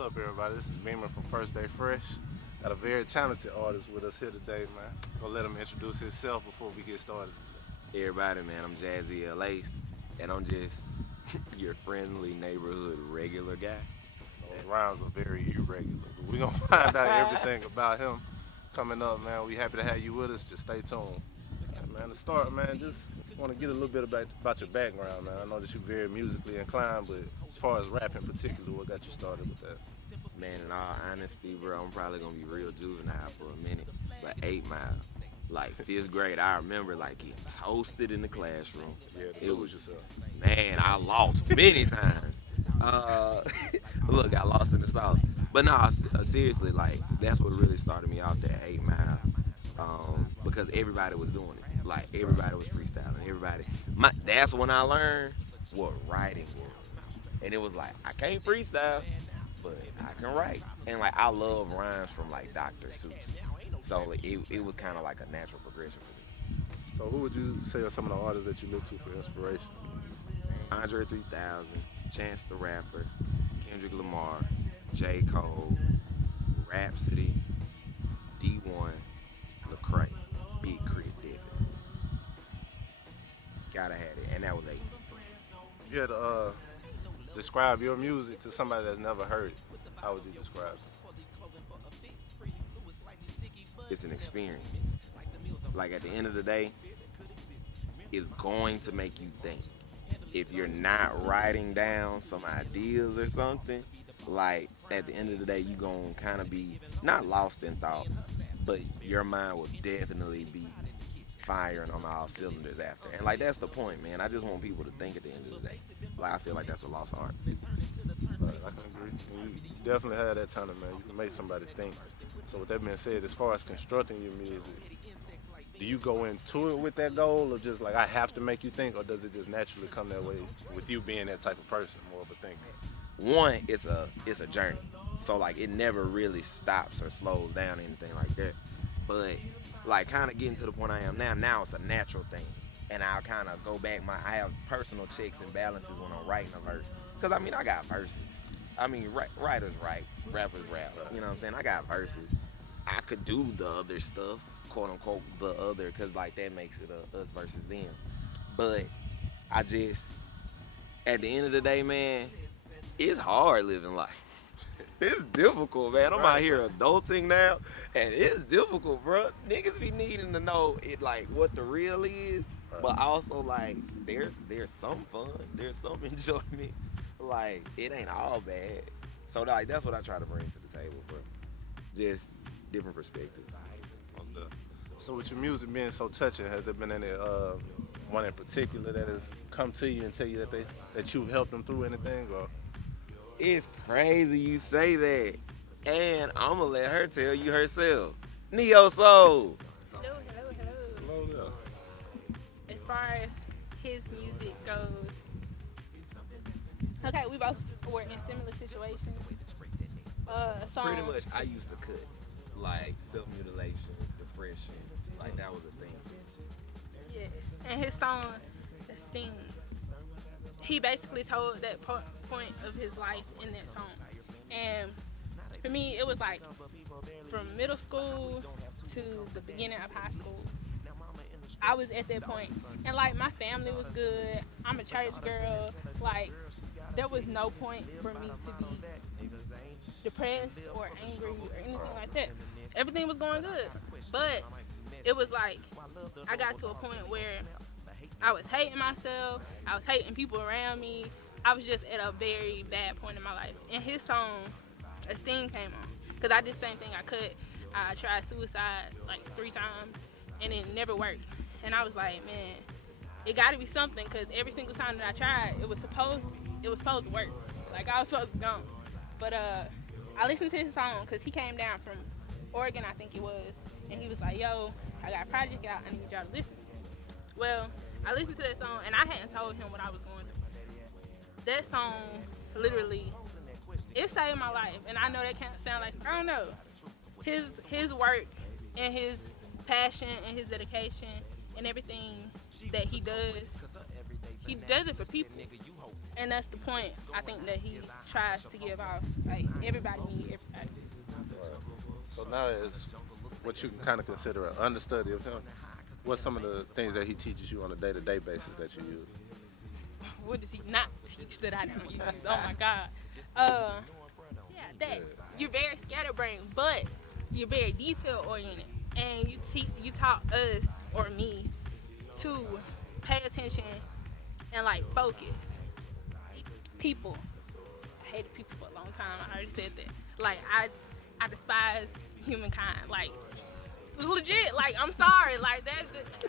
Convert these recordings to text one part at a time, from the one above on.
What's up, everybody? This is Beamon from 1stDayFresh. Got a very talented artist with us here today, man. Gonna let him introduce himself before we get started. Everybody, man, I'm Jasiel Ace, and I'm just your friendly neighborhood regular guy. Those rhymes are very irregular. We're gonna find out everything about him coming up, man. We happy to have you with us. Just stay tuned. Man, to start, man, just want to get a little bit about your background, man. I know that you're very musically inclined, but as far as rap in particular, what got you started with that? Man, in all honesty, bro, I'm probably gonna be real juvenile for a minute, but 8 Mile, like 5th grade, I remember like getting toasted in the classroom. Yeah, It lose was, yourself. man, I lost many times. Uh, look, I lost in the sauce. But no, seriously, like that's what really started me off that 8 Mile, because everybody was doing it. Like everybody was freestyling. That's when I learned what writing was, and it was like I can't freestyle, but I can write. And like I love rhymes from like Dr. Seuss, so like, it was kind of like a natural progression for me. So, who would you say are some of the artists that you look to for inspiration? Andre 3000, Chance the Rapper, Kendrick Lamar, J. Cole, Rhapsody, D1, Lecrae, Big Crit, definitely. Gotta have it, and that was 8. If you had to describe your music to somebody that's never heard it, how would you describe it? It's an experience. Like at the end of the day, it's going to make you think. If you're not writing down some ideas or something, like at the end of the day, you gonna kind of be not lost in thought, but your mind will definitely be firing on all cylinders after. And like that's the point, man. I just want people to think at the end of the day. Like I feel like that's a lost art. Right, I can agree. And you definitely have that talent, man. You can make somebody think. So with that being said, as far as constructing your music, do you go into it with that goal, or just like I have to make you think, or does it just naturally come that way with you being that type of person, more of a thinker? One, it's a journey. So like it never really stops or slows down or anything like that. But like kind of getting to the point I am now, now it's a natural thing. And I'll kind of go back. I have personal checks and balances when I'm writing a verse. Cause I mean I got verses. I mean writers write, rappers rap. You know what I'm saying? I got verses. I could do the other stuff, quote unquote the other, cause like that makes it us versus them. But I just at the end of the day, man, it's hard living life. It's difficult, man. I'm out here adulting now, and it's difficult, bro. Niggas be needing to know it, like what the real is, but also like there's some fun, there's some enjoyment. Like it ain't all bad. So like that's what I try to bring to the table, bro. Just different perspectives. Okay. So with your music being so touching, has there been any one in particular that has come to you and tell you that you've helped them through anything, or? It's crazy you say that, and I'ma let her tell you herself. NeoSooooul. Hello, hello, hello. Hello there. As far as his music goes, okay, we both were in similar situations. Pretty much, I used to cut, like self-mutilation, depression, like that was a thing. Yes, and his song, "The Sting," he basically told that point of his life in that song. And for me, it was like from middle school to the beginning of high school. I was at that point, and like my family was good. I'm a church girl. Like there was no point for me to be depressed or angry or anything like that. Everything was going good, but it was like I got to a point where I was hating myself. I was hating people around me. I was just at a very bad point in my life. And his song, "A Sting," came on. Because I did the same thing. I tried suicide like 3 times, and it never worked. And I was like, man, it got to be something. Because every single time that I tried, it was supposed to work. Like I was supposed to go. But I listened to his song because he came down from Oregon, I think it was. And he was like, yo, I got a project out. I need y'all to listen. Well, I listened to that song, and I hadn't told him what I was going through. That song, literally, it saved my life. And I know that can't sound like, I don't know. His work and his passion and his dedication and everything that he does it for people. And that's the point I think that he tries to give off. Like, everybody needs everybody. So now is what you can kind of consider an understudy of him. What's some of the things that he teaches you on a day-to-day basis that you use? What does he not teach that I don't use? Oh my God. Yeah, that you're very scatterbrained, but you're very detail oriented, and you taught us or me to pay attention and like focus. People, I hated people for a long time. I already said that. Like I despise humankind. Like, legit. Like, I'm sorry. Like,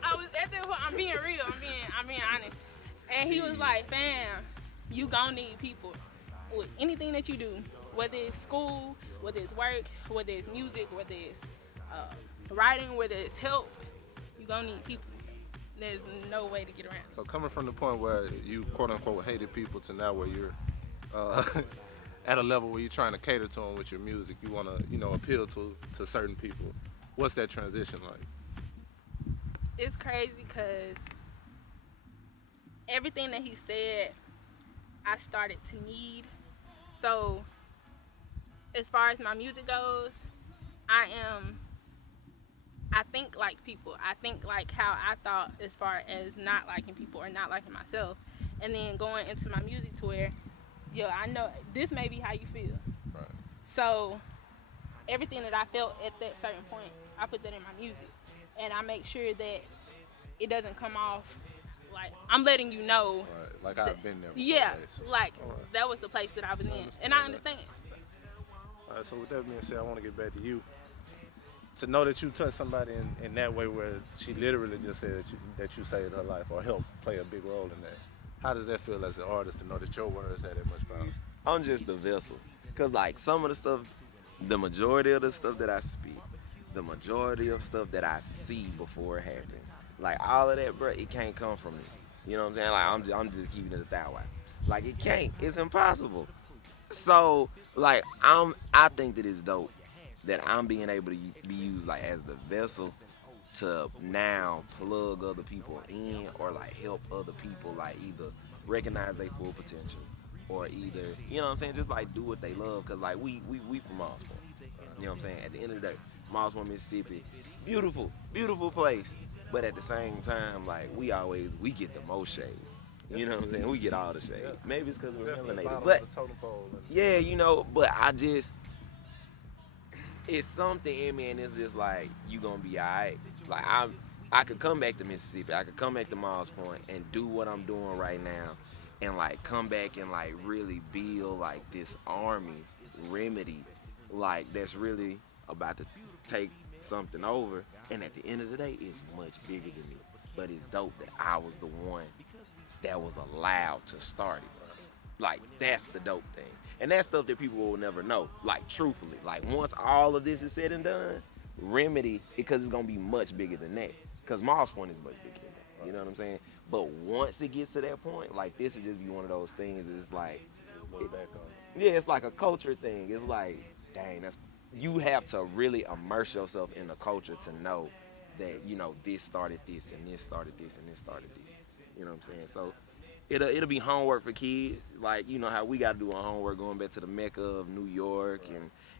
I was at that point. I'm being real. I'm being honest. And he was like, fam, you gonna need people with anything that you do, whether it's school, whether it's work, whether it's music, whether it's writing, whether it's help, you gonna need people. There's no way to get around. So coming from the point where you quote unquote hated people to now where you're at a level where you're trying to cater to them with your music, you want to appeal to certain people. What's that transition like? It's crazy because everything that he said, I started to need. So as far as my music goes, I think like people. I think like how I thought as far as not liking people or not liking myself. And then going into my music to where, I know this may be how you feel. Right. So everything that I felt at that certain point, I put that in my music. And I make sure that it doesn't come off like I'm letting you know. Right. Like I've been there before. Yeah, So. like that was the place that I was in. And I understand. All right, so with that being said, I want to get back to you. To know that you touched somebody in that way where she literally just said that you saved her life or helped play a big role in that. How does that feel as an artist to know that your words had that much power? I'm just the vessel. Because, like, some of the stuff, the majority of the stuff that I speak, the majority of stuff that I see before it happens, like, all of that, bro, it can't come from me. You know what I'm saying? Like, I'm just keeping it that way. Like, it can't. It's impossible. So, like, I think that it's dope that I'm being able to be used, like, as the vessel to now plug other people in or, like, help other people, like, either recognize their full potential or either, you know what I'm saying, just, like, do what they love. Because, like, we from Moss Point. You know what I'm saying? At the end of the day, Moss Point, Mississippi, beautiful, beautiful place. But at the same time, like, we get the most shade. You know what I'm saying? We get all the shade. Yeah. Maybe it's because we're Definitely melanated. bottom But, of the totem pole and- yeah, but I just, it's something in me, and it's just like, you gonna be alright. Like, I could come back to Mississippi, I could come back to Miles Point and do what I'm doing right now, and like come back and like really build like this army remedy, like that's really about to take something over. And at the end of the day, it's much bigger than me. But it's dope that I was the one that was allowed to start it. Like, that's the dope thing. And that's stuff that people will never know. Like, truthfully. Like, once all of this is said and done, Remedy, because it's going to be much bigger than that. Because Miles Point is much bigger than that. You know what I'm saying? But once it gets to that point, like, this is just one of those things. It's like, it's like a culture thing. It's like, dang, you have to really immerse yourself in the culture to know that, this started this, and this started this, and this started this. You know what I'm saying? So it'll be homework for kids. Like, you know how we got to do our homework going back to the Mecca of New York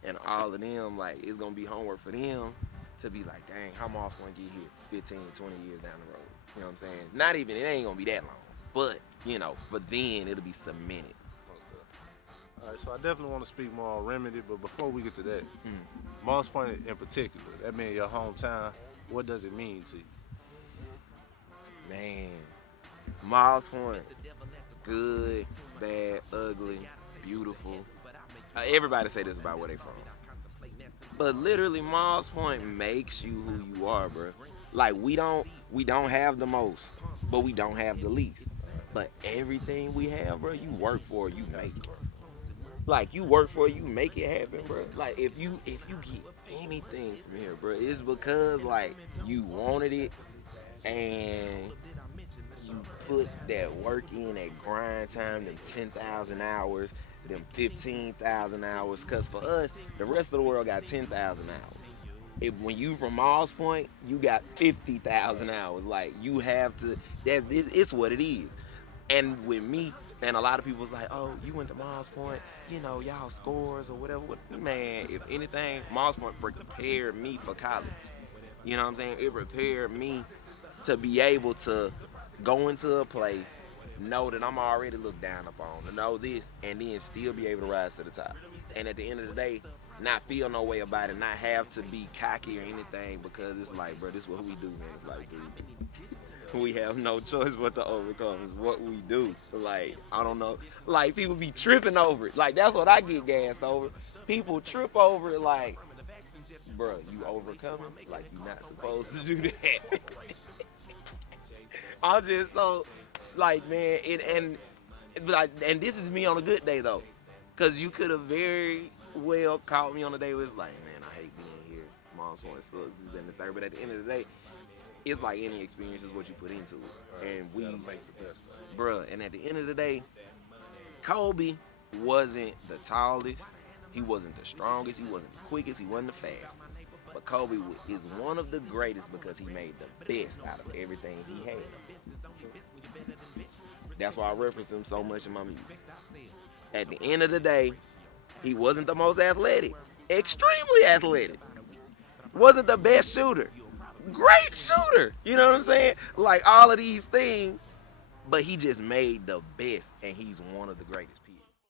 and all of them. Like, it's going to be homework for them to be like, dang, how Moss going to get here 15, 20 years down the road? You know what I'm saying? Not even, it ain't going to be that long. But, for then, it'll be cemented. All right, so I definitely want to speak more on Remedy, but before we get to that, Moss Point in particular, that means your hometown. What does it mean to you? Man, Miles Point, good, bad, ugly, beautiful. Everybody say this about where they from. But literally, Miles Point makes you who you are, bro. Like, we don't have the most, but we don't have the least. But everything we have, bro, you work for it, you make it. Like, you work for it, you make it happen, bro. Like, if you get anything from here, bro, it's because, like, you wanted it and you put that work in, that grind time, them 10,000 hours, them 15,000 hours. Because for us, the rest of the world got 10,000 hours. When you from Miles Point, you got 50,000 hours. Like, you have to, it's what it is. And with me, And a lot of people was like, oh, you went to Miles Point, you know, y'all scores or whatever. Man, if anything, Miles Point prepared me for college. You know what I'm saying? It prepared me to be able to go into a place, know that I'm already looked down upon, to know this, and then still be able to rise to the top. And at the end of the day, not feel no way about it, not have to be cocky or anything, because it's like, bro, this is what we do, man. It's like, dude, we have no choice but to overcome. It's what we do. Like, I don't know. Like, people be tripping over it. Like, that's what I get gassed over. People trip over it like, bro, you overcoming? Like, you're not supposed to do that. I'm just so, like, man, and this is me on a good day, though. Because you could have very well called me on a day where it's like, man, I hate being here. Mom's one sucks, this, that, and the third. But at the end of the day, it's like any experience is what you put into it. Right. And we, Gotta make the best of it. bruh, and at the end of the day, Kobe wasn't the tallest, he wasn't the strongest, he wasn't the quickest, he wasn't the fastest. But Kobe is one of the greatest because he made the best out of everything he had. That's why I reference him so much in my music. At the end of the day, he wasn't the most athletic, extremely athletic. Wasn't the best shooter, great shooter. You know what I'm saying? Like all of these things, but he just made the best, and he's one of the greatest people.